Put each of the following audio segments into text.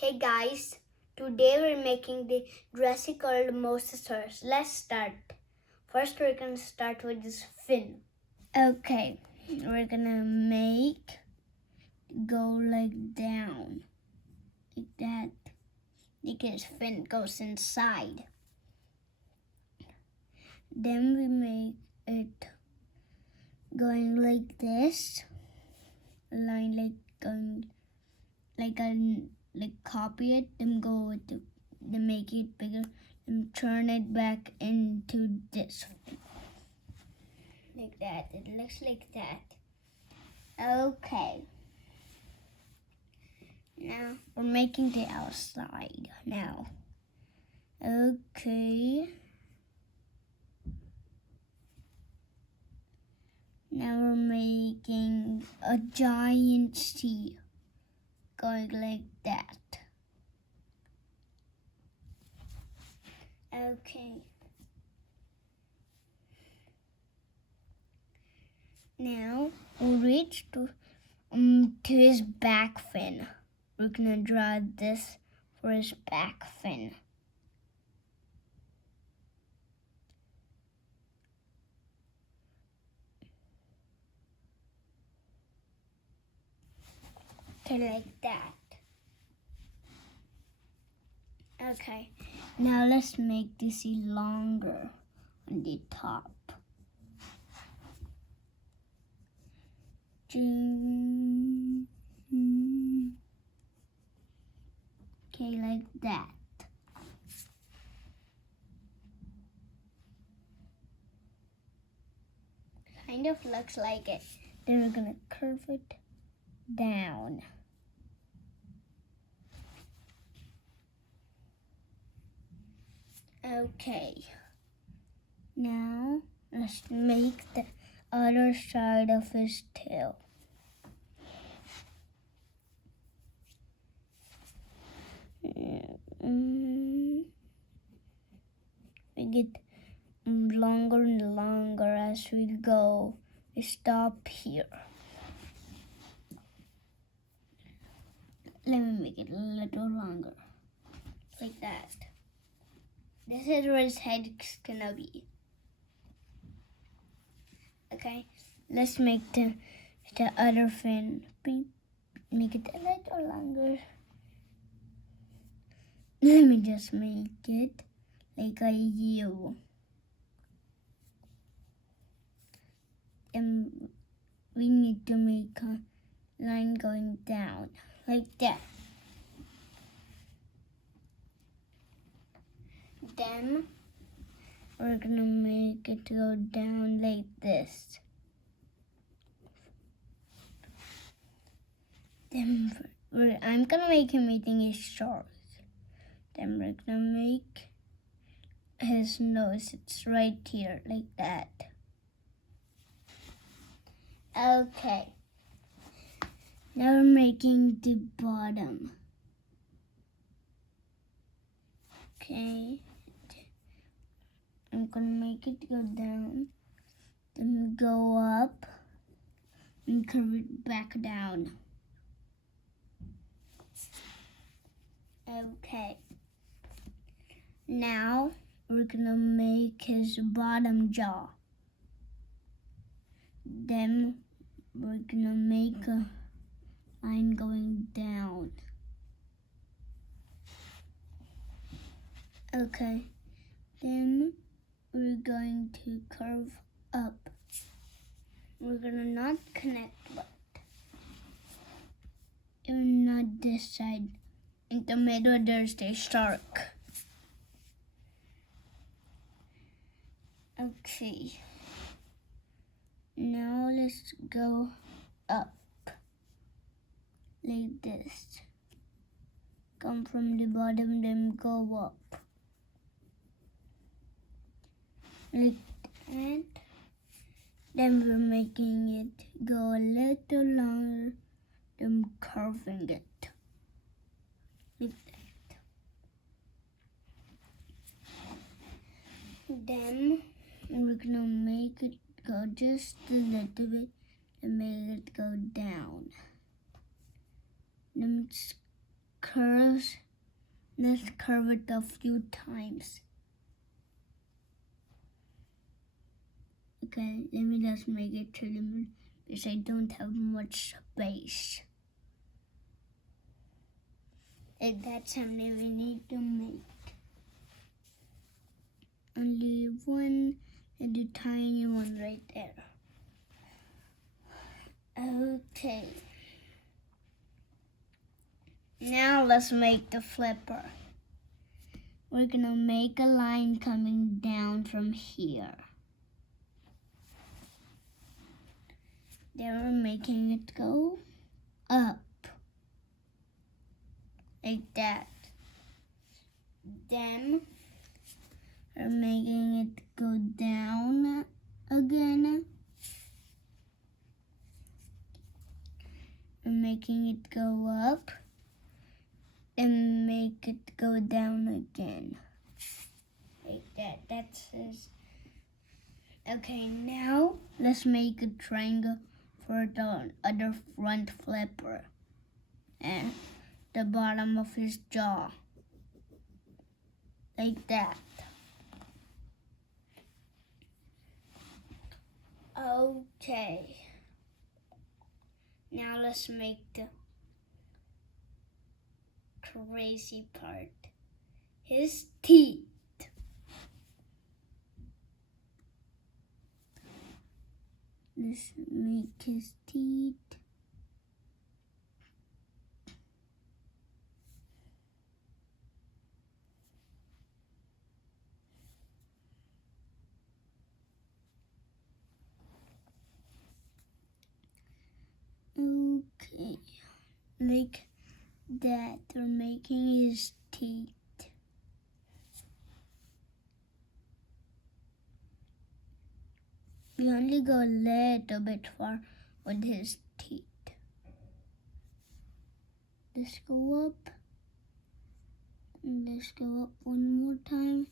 Hey guys, today we're making the Jurassic called Mosasaurus. Let's start. First we're gonna start with this fin. Okay, we're gonna make go like down, like that, because fin goes inside. Then we make it going like this, line like going like copy it, then go with then make it bigger, and turn it back into this like that. It looks like that. Okay. Now we're making the outside now. Okay. Now we're making a giant sea going like that. Okay. Now we'll reach to his back fin. We're gonna draw this for his back fin. Okay, like that. Okay, now let's make this longer on the top. Okay, like that. Kind of looks like it. Then we're gonna curve it down. Okay, now let's make the other side of his tail. We get longer and longer as we go. We stop here. Let me make it a little longer, like that. This is where his head's gonna be. Okay, let's make the other fin. Make it a little longer. Let me just make it like a U. And we need to make a line going down, like that. Then we're gonna make it go down like this. Then I'm gonna make him eating a shark. Then we're gonna make his nose. It's right here, like that. Okay. Now we're making the bottom. Okay. I'm gonna make it go down, then go up, and curve it back down. Okay. Now we're gonna make his bottom jaw. Then we're gonna make a line going down. Okay. Then we're going to curve up. We're gonna not connect, but even not this side. In the middle, there's the shark. Okay. Now let's go up like this. Come from the bottom, then go up. Like that. Then we're making it go a little longer, then curving it. Like that. Then we're gonna make it go just a little bit and make it go down. Then curves. Let's curve it a few times. Okay, let me just make it to the middle because I don't have much space. And that's something we need to make. Only one and a tiny one right there. Okay. Now let's make the flipper. We're gonna make a line coming down from here. Then we're making it go up. Like that. Then we're making it go down again. We're making it go up and make it go down again. Like that. That's his. Okay, now let's make a triangle for the other front flipper and the bottom of his jaw. Like that. Okay. Now let's make the crazy part. His teeth. Let's make his teeth. Okay, like that. We're making his teeth. We only go a little bit far with his teeth. Let's go up. And let's go up one more time.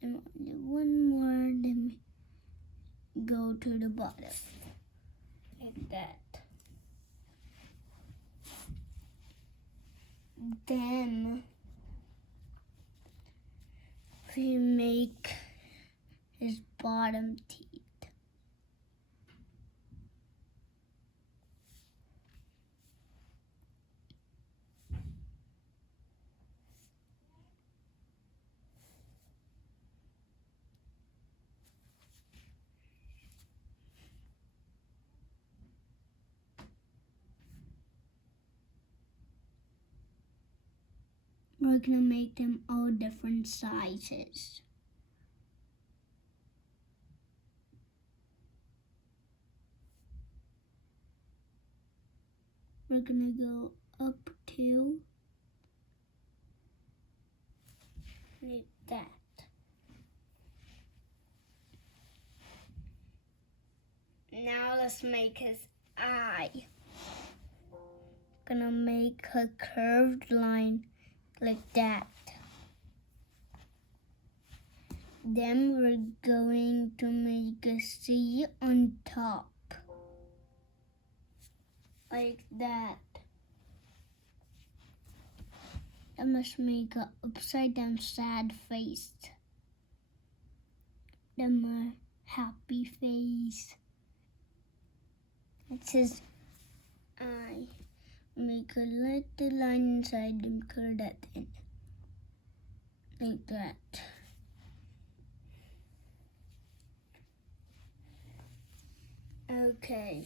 And only one more, then go to the bottom. Like that. Then we make his bottom teeth. We're gonna make them all different sizes. We're gonna go up to like that. Now let's make his eye. Gonna make a curved line like that. Then we're going to make a C on top. Like that. I must make an upside down sad face. Then a happy face. It says eye. Make a little line inside and curl that in. Like that. Okay.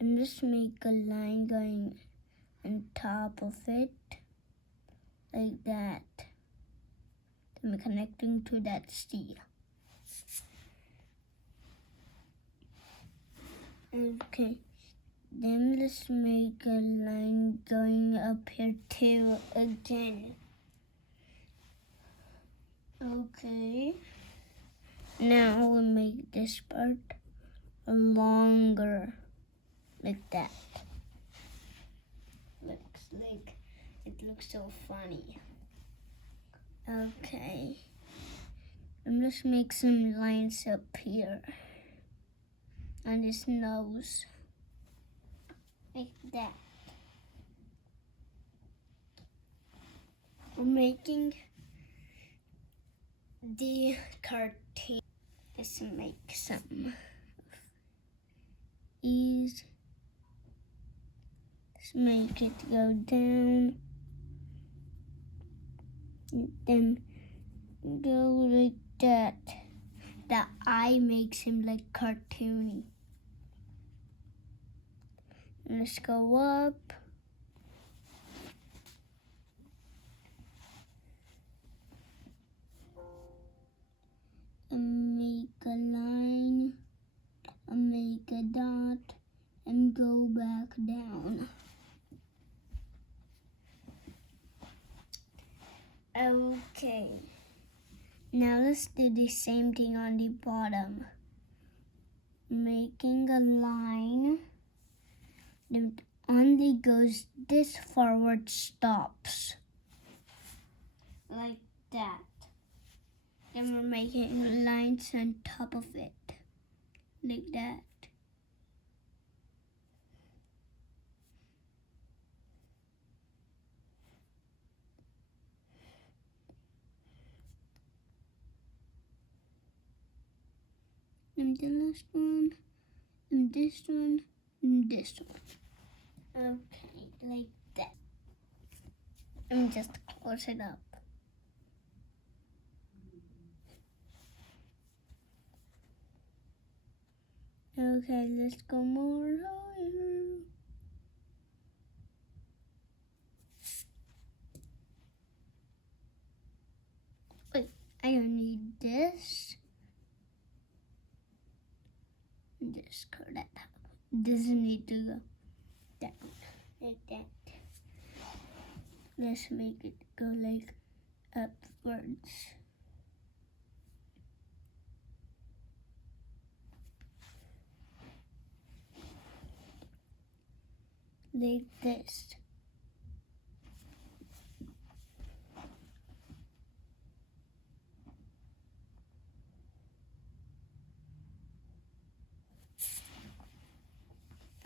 And just make a line going on top of it. Like that. Then we're connecting to that C. Okay. Then let's make a line going up here too again. Okay. Now we'll make this part longer. Like that. It looks so funny. Okay. And let's make some lines up here on his nose. Like that. We're making the cartoon. Let's make some ease. Let's make it go down. And then go like that. The eye makes him like cartoony. Let's go up. And make a line. And make a dot. And go back down. Okay. Now let's do the same thing on the bottom. Making a line that only goes this forward, stops. Like that. Then we're making lines on top of it. Like that. And the last one, and this one, and this one. Okay, like that. And just close it up. Okay, let's go more higher. Wait, I don't need this. Just go that. Doesn't need to go down like that. Let's make it go like upwards. Like this.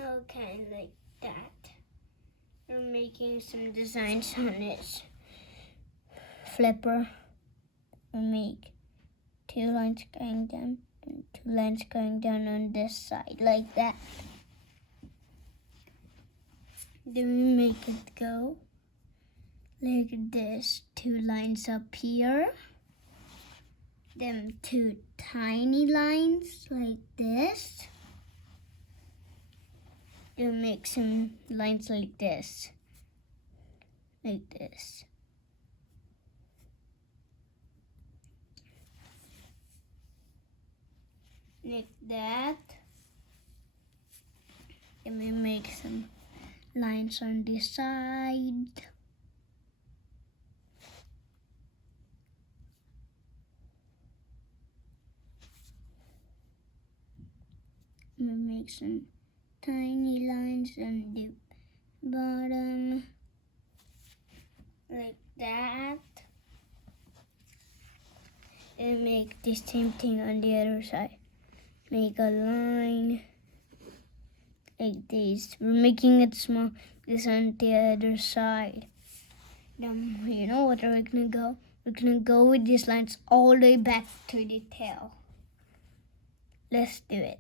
Okay, like that. We're making some designs on this flipper. We'll make 2 lines going down and 2 lines going down on this side, like that. Then we make it go like this. 2 lines up here. Then 2 tiny lines like this. Then make some lines like this. Like this. Like that. Then we make some lines on the side. We make some tiny lines on the bottom. Like that. And make the same thing on the other side. Make a line like this. We're making it small. This on the other side. Now, you know what we're gonna go? We're gonna go with these lines all the way back to the tail. Let's do it.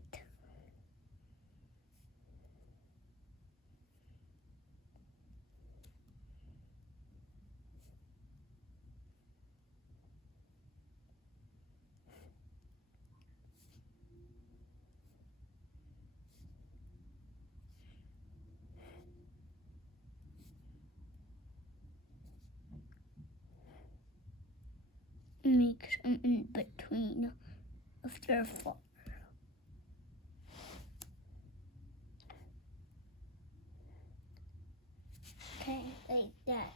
Make some in between of their fall. Okay, like that.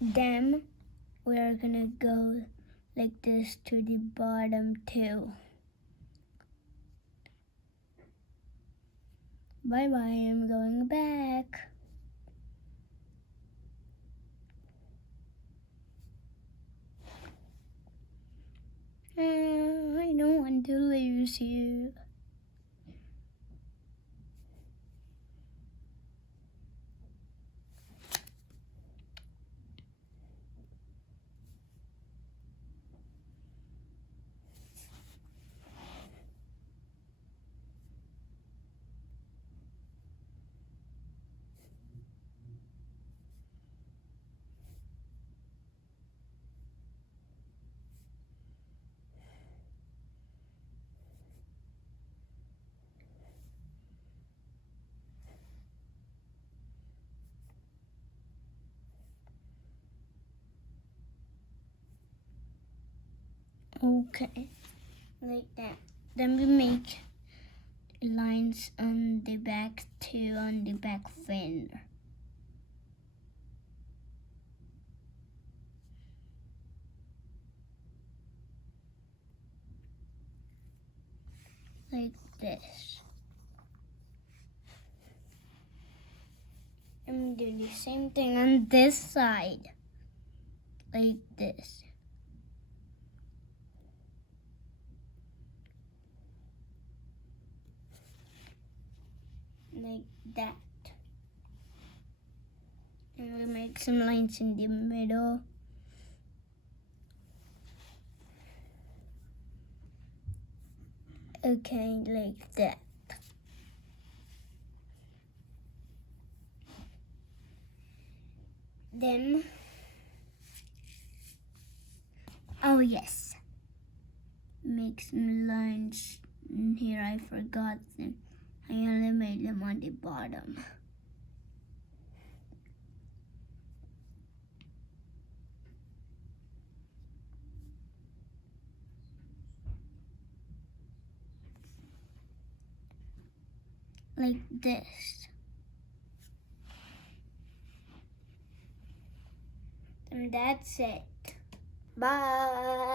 Then we're gonna go like this to the bottom too. Bye bye, I'm going back. I don't want to lose you. Okay, like that. Then we make lines on the back too, on the back fin. Like this. And we do the same thing on this side. Like this. Like that. And we make some lines in the middle. Okay, like that. Then, oh yes, make some lines in here. I forgot them. I only made them on the bottom. Like this. And that's it. Bye.